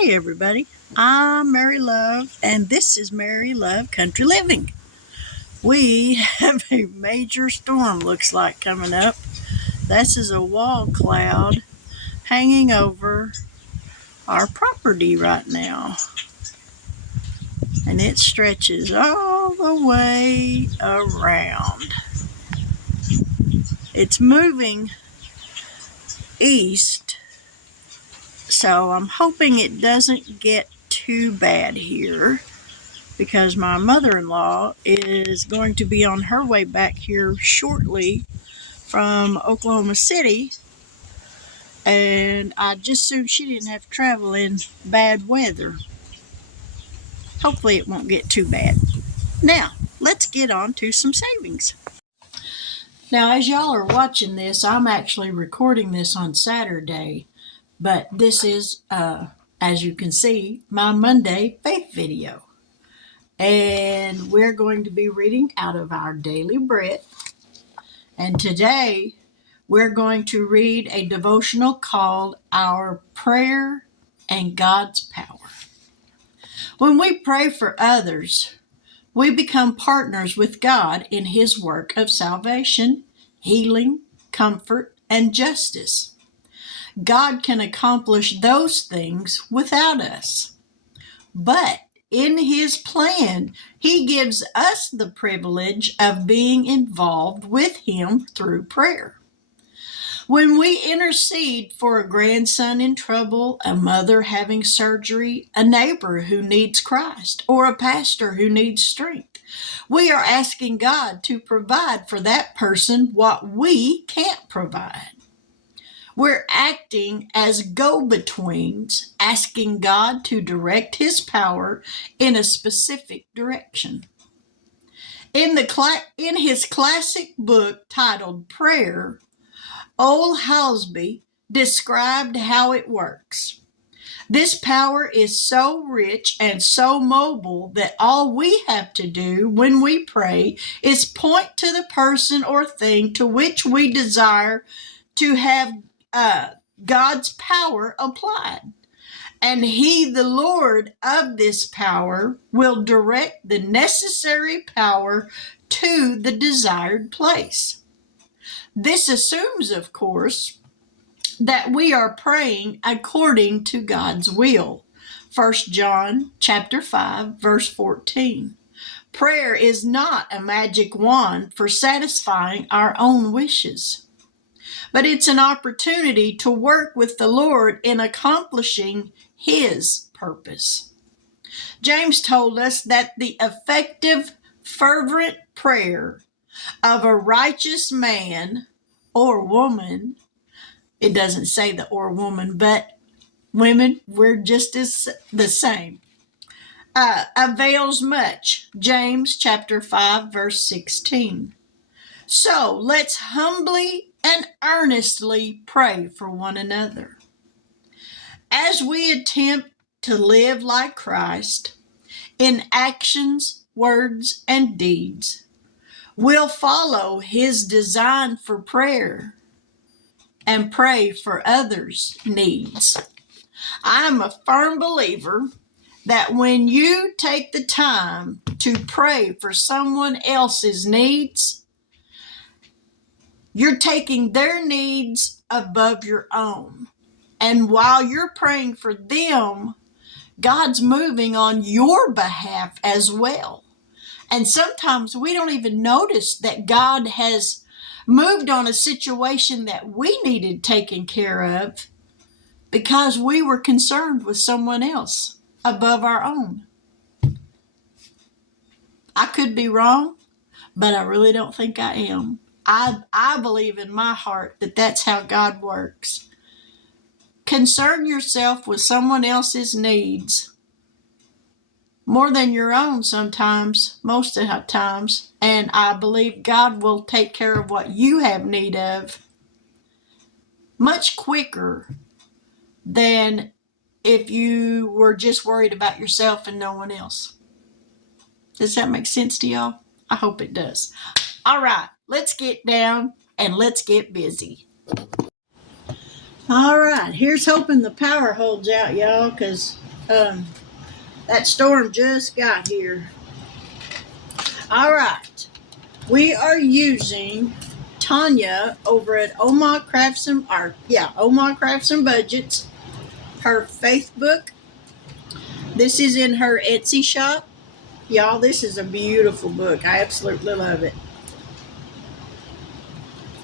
Hey everybody, I'm Mary Love, and this is Mary Love Country Living. We have a major storm, looks like, coming up. This is a wall cloud hanging over our property right now, and it stretches all the way around. It's moving east, so I'm hoping it doesn't get too bad here, because my mother-in-law is going to be on her way back here shortly from Oklahoma City, and I just assumed she didn't have to travel in bad weather. Hopefully it won't get too bad. Now, let's get on to some savings. Now, as y'all are watching this, I'm actually recording this on Saturday, but this is, as you can see, my Monday faith video. And we're going to be reading out of our daily bread. And today we're going to read a devotional called Our Prayer and God's Power. When we pray for others, we become partners with God in His work of salvation, healing, comfort, and justice. God can accomplish those things without us. But in His plan, He gives us the privilege of being involved with Him through prayer. When we intercede for a grandson in trouble, a mother having surgery, a neighbor who needs Christ, or a pastor who needs strength, we are asking God to provide for that person what we can't provide. We're acting as go-betweens, asking God to direct His power in a specific direction. In his classic book titled Prayer, Ole Halsby described how it works. This power is so rich and so mobile that all we have to do when we pray is point to the person or thing to which we desire to have God's power applied. And He, the Lord of this power, will direct the necessary power to the desired place. This assumes, of course, that we are praying according to God's will. 1 John chapter 5, verse 14. Prayer is not a magic wand for satisfying our own wishes, but it's an opportunity to work with the Lord in accomplishing His purpose. James told us that the effective, fervent prayer of a righteous man or woman, it doesn't say the or woman, but women, we're just as the same, avails much. James chapter 5, verse 16. So let's humbly and earnestly pray for one another. As we attempt to live like Christ in actions, words, and deeds, we'll follow His design for prayer and pray for others' needs. I'm a firm believer that when you take the time to pray for someone else's needs, you're taking their needs above your own. And while you're praying for them, God's moving on your behalf as well. And sometimes we don't even notice that God has moved on a situation that we needed taken care of because we were concerned with someone else above our own. I could be wrong, but I really don't think I am. I believe in my heart that that's how God works. Concern yourself with someone else's needs more than your own sometimes, most of the times, and I believe God will take care of what you have need of much quicker than if you were just worried about yourself and no one else. Does that make sense to y'all? I hope it does. All right, let's get down and let's get busy. All right, here's hoping the power holds out, y'all, because That storm just got here. All right. We are using Tanya over at Omaha Crafts and Budgets, her faith book. This is in her Etsy shop. Y'all, this is a beautiful book. I absolutely love it.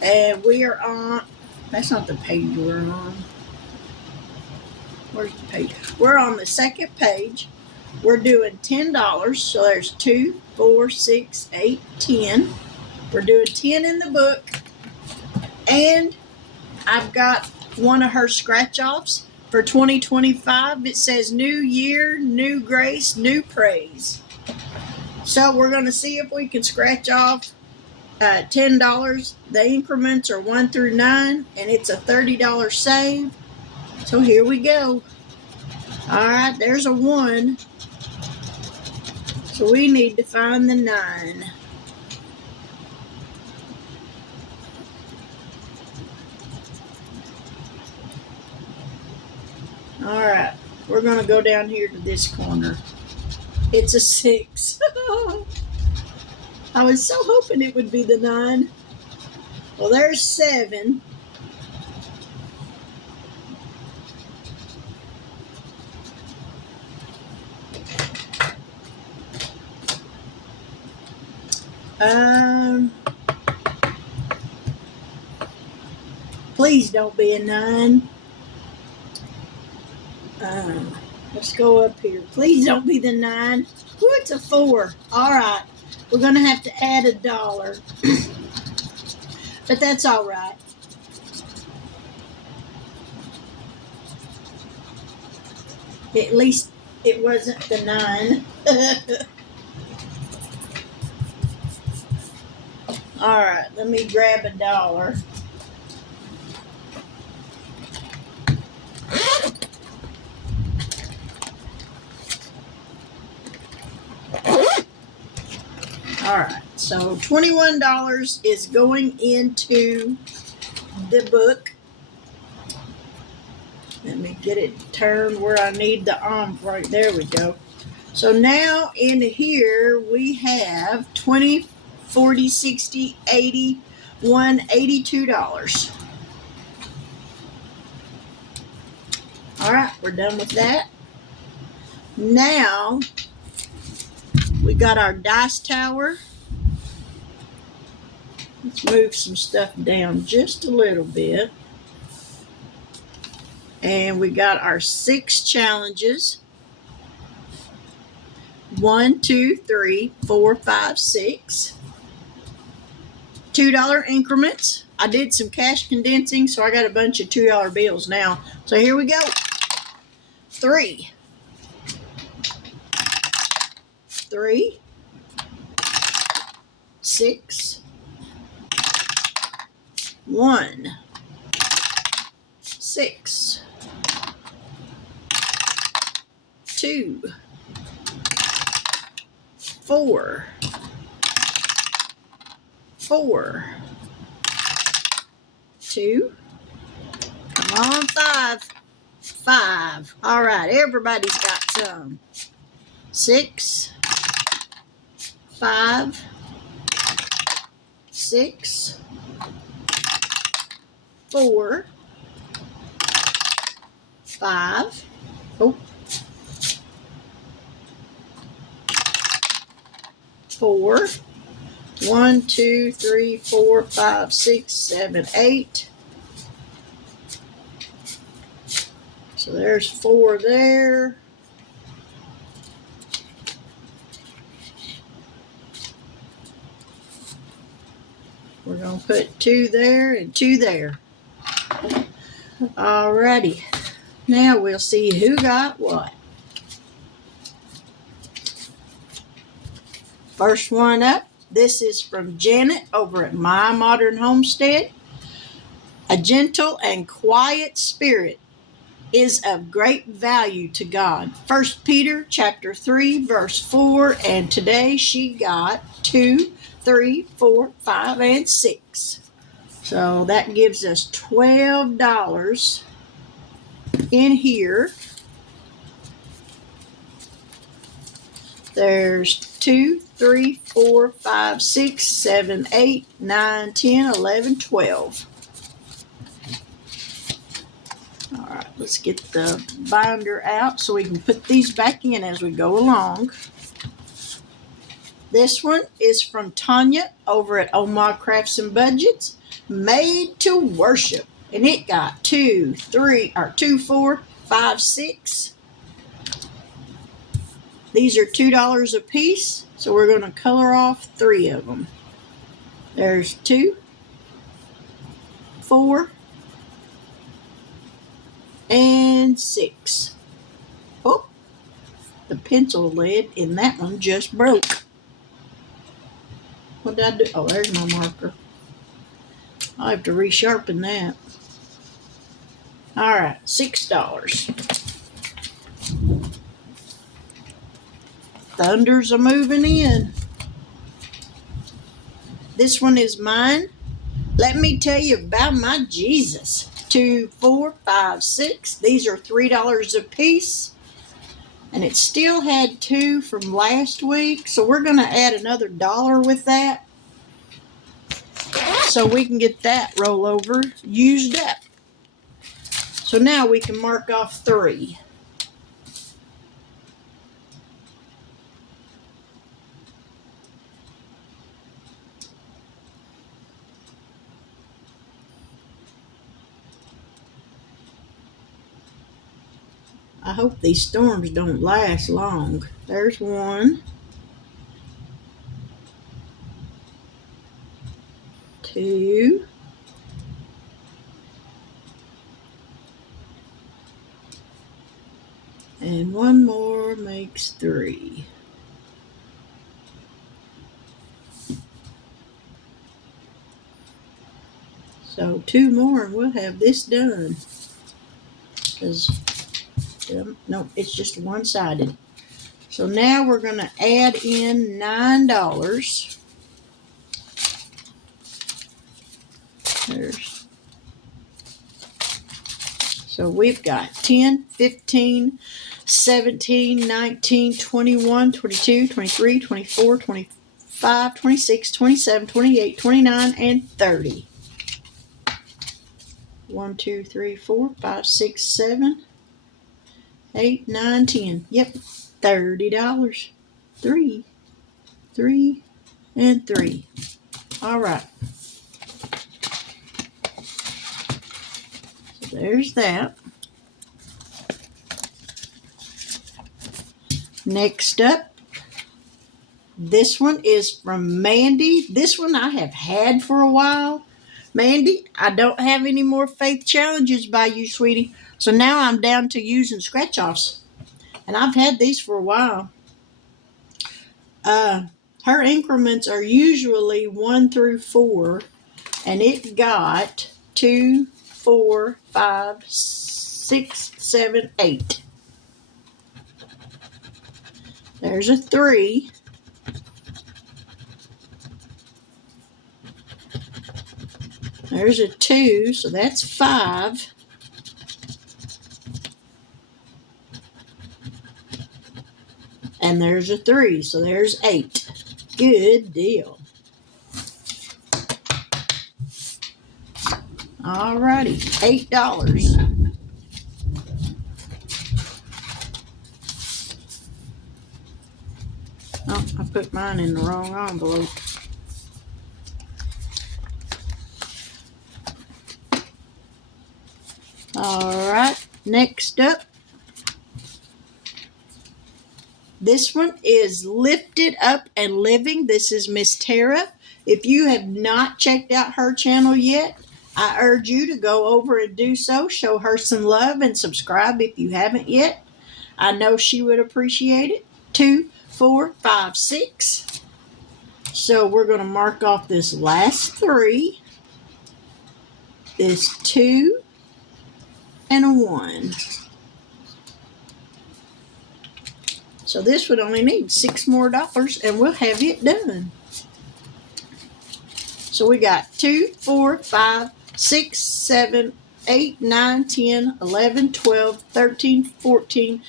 And we are on, that's not the page we're on. Where's the page? We're on the second page. We're doing $10. So there's 2, 4, 6, 8, 10. We're doing 10 in the book. And I've got one of her scratch offs for 2025. It says New Year, New Grace, New Praise. So we're going to see if we can scratch off $10. The increments are 1 through 9, and it's a $30 save. So here we go. All right, there's a 1. So we need to find the 9. All right, we're going to go down here to this corner. It's a 6. I was so hoping it would be the 9. Well, there's 7. Please don't be a 9. Let's go up here. Please don't be the 9. Ooh, it's a 4. All right. We're going to have to add $1. But that's all right. At least it wasn't the 9. All right. Let me grab $1. All right, so $21 is going into the book. Let me get it turned where I need the right. There we go. So now in here we have 20, 40, 60, 80, $82. All right, we're done with that. Now we got our dice tower. Let's move some stuff down just a little bit. And we got our 6 challenges. 1, 2, 3, 4, 5, 6. $2 increments. I did some cash condensing, so I got a bunch of $2 bills now. So here we go. 3. 3. 6. 1. 6. 2. 4. 4. 2. Come on, 5. 5. All right, everybody's got some. 6. 5. 6. 4. 5. Oh. 4. 1, 2, 3, 4, 5, 6, 7, 8. So there's 4 there. We're going to put 2 there and 2 there. Alrighty. Now we'll see who got what. First one up, this is from Janet over at My Modern Homestead. A gentle and quiet spirit is of great value to God. 1 Peter chapter 3, verse 4, and today she got 2, 3, 4, 5, and 6. So that gives us $12 in here. There's 2, 3, 4, 5, 6, 7, 8, 9, 10, 11, 12. All right, let's get the binder out so we can put these back in as we go along. This one is from Tanya over at Omaha Crafts and Budgets, Made to Worship. And it got 2, 4, 5, 6. These are $2 a piece, so we're going to color off 3 of them. There's 2, 4, and 6. Oh, the pencil lead in that one just broke. What did I do? Oh, there's my marker. I'll have to resharpen that. All right, $6. Thunders are moving in. This one is mine. Let me tell you about my Jesus. 2, 4, 5, 6. These are $3 a piece. And it still had 2 from last week. So we're going to add another $1 with that. So we can get that rollover used up. So now we can mark off 3. I hope these storms don't last long. There's 1, 2, and 1 more makes 3. So 2 more and we'll have this done. Because, no, it's just one-sided. So now we're going to add in $9. So we've got 10, 15, 17, 19, 21, 22, 23, 24, 25, 26, 27, 28, 29, and 30. 1, 2, 3, 4, 5, 6, 7, 8, 9, 10. Yep, $30. 3, 3, and 3. All right. So there's that. Next up, this one is from Mandy. This one I have had for a while. Mandy, I don't have any more faith challenges by you, sweetie. So now I'm down to using scratch-offs. And I've had these for a while. Her increments are usually 1 through 4. And it got 2, 4, 5, 6, 7, 8. There's a 3. There's a 2, so that's 5. And there's a 3, so there's 8. Good deal. Alrighty, $8. Oh, I put mine in the wrong envelope. Alright, next up. This one is Lifted Up and Living. This is Miss Tara. If you have not checked out her channel yet, I urge you to go over and do so. Show her some love and subscribe if you haven't yet. I know she would appreciate it. 2, 4, 5, 6. So we're going to mark off this last 3. This 2 and a 1. So this would only need $6 more and we'll have it done. So we got 2, 4, 5, 6, 7, 8, 9, 10, 11, 12, 13, 14,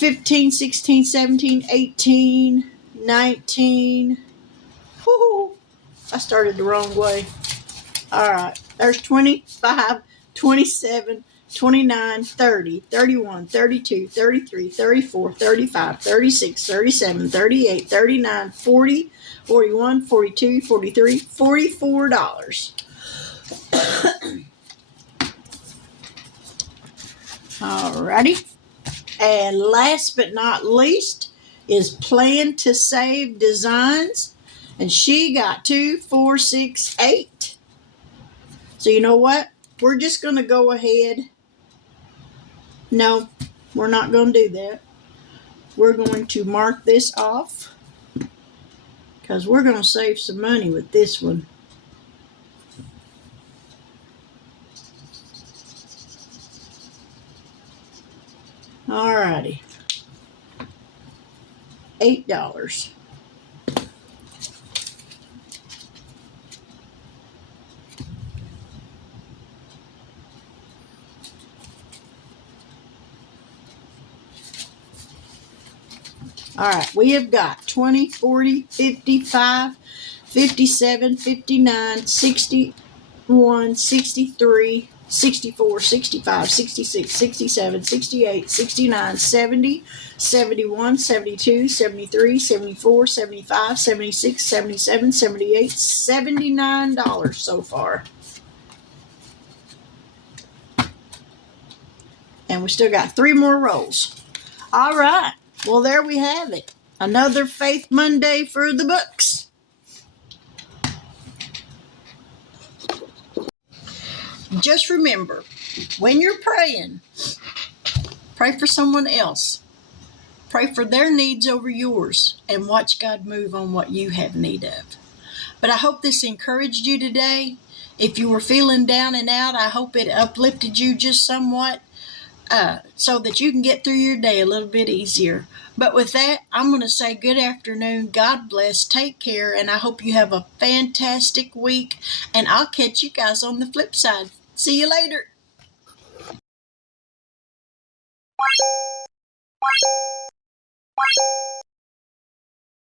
15, 16, 17, 18, 19. Whoo! I started the wrong way. All right. There's 25, 27, 29, 30, 31, 32, 33, 34, 35, 36, 37, 38, 39, 40, 41, 42, 43, $44. Alrighty. And last but not least is Plan to Save Designs. And she got 2, 4, 6, 8. So you know what? We're just going to go ahead. No, we're not going to do that. We're going to mark this off because we're going to save some money with this one. Alrighty. $8. Alright, we have got 20, 40, 55, 57, 59, 61, 63, 64, 65, 66, 67, 68, 69, 70, 71, 72, 73, 74, 75, 76, 77, 78, $79 so far. And we still got 3 more rolls. All right. Well, there we have it. Another Faith Monday for the books. Just remember, when you're praying, pray for someone else. Pray for their needs over yours and watch God move on what you have need of. But I hope this encouraged you today. If you were feeling down and out, I hope it uplifted you just somewhat. So that you can get through your day a little bit easier. But with that, I'm going to say good afternoon. God bless. Take care. And I hope you have a fantastic week. And I'll catch you guys on the flip side. See you later.